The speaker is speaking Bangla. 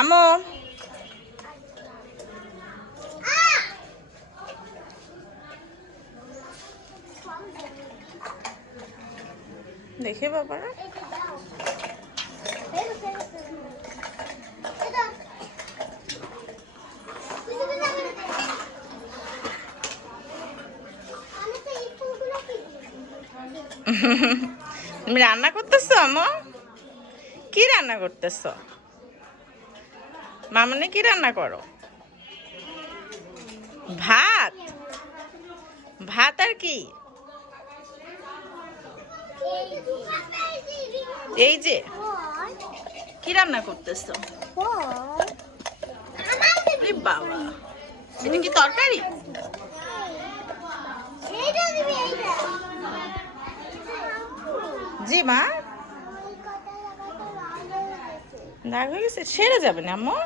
আম্মু দেখে বাবা তুমি রান্না করতেছো আম্মু? কি রান্না করতেছো? মামনি কি রান্না করো? ভাত? ভাত আর কি? এই যে কি রান্না করতেছো? বাবা, এটা কি তরকারি? জি মা, দাগ হয়ে গেছে, সেরে যাবে না আম্মু?